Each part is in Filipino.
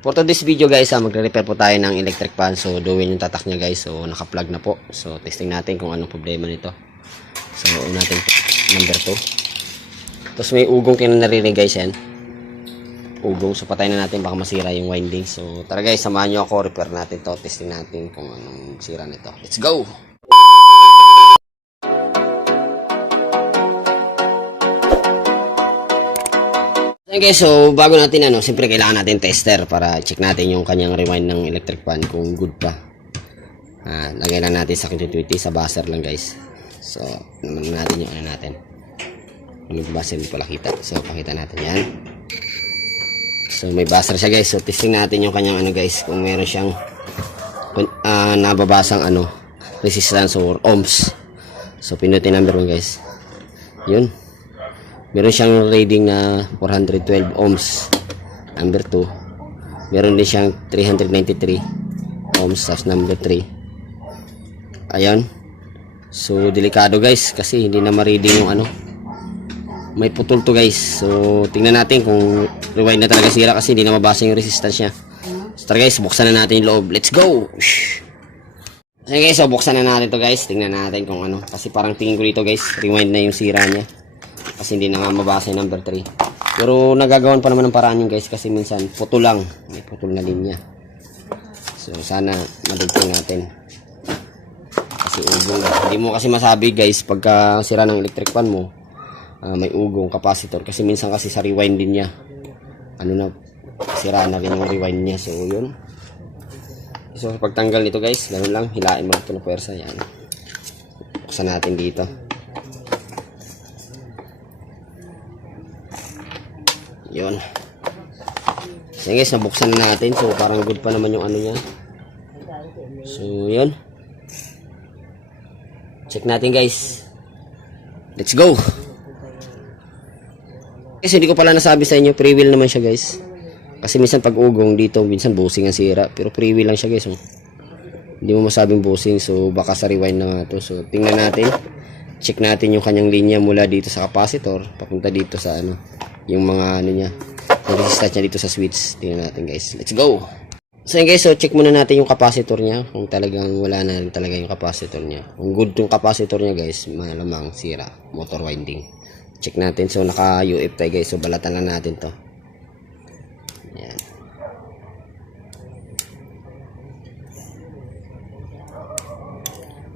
For today's video guys, magre-repair po tayo ng electric fan. So, duwin yung tatak niya guys. So, naka-plug na po. So, testing natin kung anong problema nito. So, natin number 2. Tapos may ugong kinanarinig guys yan. Ugong. So, patayin na natin. Baka masira yung winding. So, tara guys, samahan nyo ako. Repair natin to. Testing natin kung anong sira nito. Let's go! Ayan guys, so bago natin siyempre kailangan natin tester para check natin yung kanyang rewind ng electric fan kung good pa. Lagay lang natin sa continuity sa buzzer lang guys. So, naman natin yung natin. Yung buzzer hindi pala kita. So, pakita natin yan. So, may buzzer siya guys. So, testing natin yung kanyang guys kung meron siyang nababasang resistance or ohms. So, pinutin number 1 guys. Yun. Meron siyang reading na 412 ohms. Number 2. Meron din siyang 393 ohms. Tapos number 3. Ayan. So, delikado guys. Kasi hindi na ma-reading yung may putol to guys. So, tingnan natin kung rewind na talaga sira kasi hindi na mabasa yung resistance niya. So, tara guys, buksan na natin yung loob. Let's go! So, guys, so buksan na natin to guys. Tingnan natin kung Kasi parang tingin ko dito guys, rewind na yung sira niya. Kasi hindi na nga mabasa yung number 3. Pero nagagawan pa naman ng paraan yun guys. Kasi minsan putol lang. May putol na linya. So sana madugtong natin. Kasi ugong. Hindi mo kasi masabi guys pagka sira ng electric fan mo. May ugong capacitor. Kasi minsan kasi sa rewind din niya. Sira na rin yung rewind niya. So yun. So pagtanggal nito guys. Ganun lang. Hilain mo ito ng pwersa. Yan. Buksan natin dito. Yun. So guys, nabuksan na natin. So parang good pa naman yung niya. So yun. Check natin guys. Let's go. Kasi hindi ko pala nasabi sa inyo, free wheel naman siya guys. Kasi minsan pag ugong dito, minsan busing ang sira. Pero free wheel lang siya guys. Hindi mo masabing busing. So baka sa rewind na nga to. So tingnan natin. Check natin yung kanyang linya mula dito sa capacitor. Papunta dito sa yung mga niya, yung resistance niya dito sa switch. Tingnan natin guys, let's go. So yun guys, so check muna natin yung capacitor niya kung talagang wala na rin talaga yung capacitor niya. Kung good yung capacitor niya guys, malamang sira motor winding. Check natin. So naka UF tayo guys, so balatan lang natin to. Yan.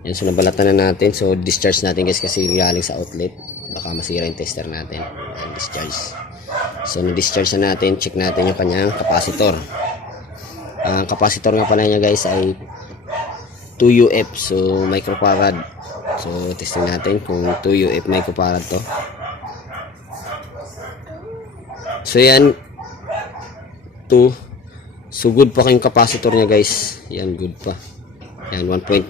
Yan, so nabalatan na natin. So discharge natin guys kasi galing sa outlet, baka masira yung tester natin. Yan, discharge. So na-discharge na natin. Check natin yung kanyang capacitor. Ang capacitor nga pala niya guys ay 2 UF, so microfarad. So testing natin kung 2 UF microfarad to. So yan 2. So good pa yung capacitor niya guys. Yan, good pa. Yan, 1.9.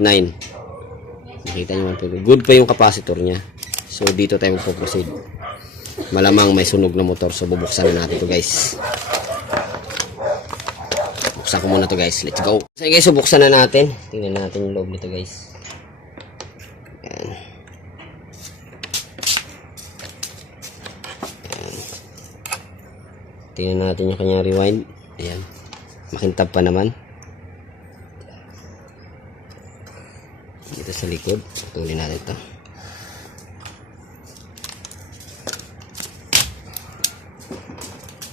Nakita niyo 1.9. Good pa yung capacitor niya. So dito tayo magpo-proceed. Malamang may sunog na motor. So bubuksan na natin to guys. Buksan ko muna to guys. Let's go. So guys, so buksan na natin. Tingnan natin yung loob nito guys. Ayan. Ayan. Tingnan natin yung kanyang rewind. Ayan. Makintab pa naman. Dito sa likod. Putulin natin ito.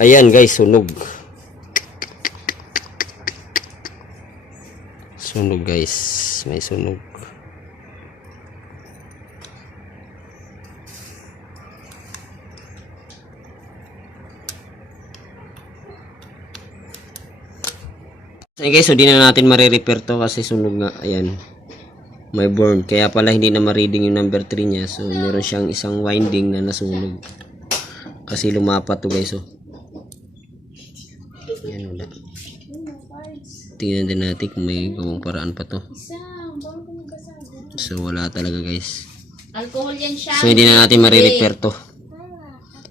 Ayan guys, sunog. Sunog guys, may sunog. Ayan guys, so di na natin marirepair to kasi sunog nga. Ayan, may burn. Kaya pala hindi na ma-reading yung number 3 niya. So meron siyang isang winding na nasunog. Kasi lumapat to guys. So yan, wala. Tingnan din natin kung may gawang paraan pa to. So wala talaga guys. Alcohol yan siya. So hindi na natin marirepair to.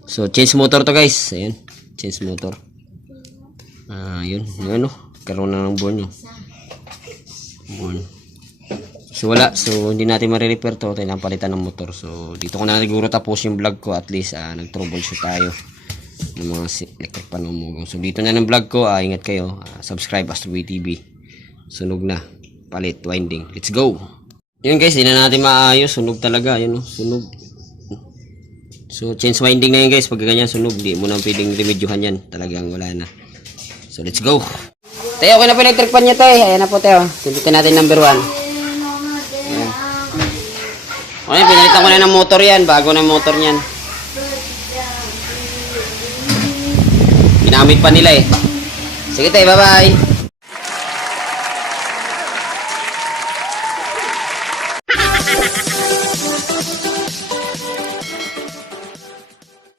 So change motor to guys. Ayan, change motor. Yun, yung karoon na ng burn yun. Burn. So wala, so hindi natin marirepair to. Kailangan palitan ng motor. So dito ko na siguro tapos yung vlog ko. At least nag-troubleshoot tayo. ng mga electric pan umugaw. So dito na ng vlog ko. Ingat kayo. Subscribe Astroboy TV. Sunog na. Palit. Winding. Let's go. Yun guys. Di na natin maayos. Sunog talaga. Yun o. Sunog. So change winding na yun guys. Pag ganyan sunog. Di mo na pwedeng remedyohan yan. Talagang wala na. So let's go. Tayo okay na po electric pan niya tayo. Ayan na po tayo. Pindutin natin number 1. Ayan. Okay. Pinalitan ko na ng motor yan. Bago na motor niyan. Ginamit pa nila eh. Sige tayo, bye-bye.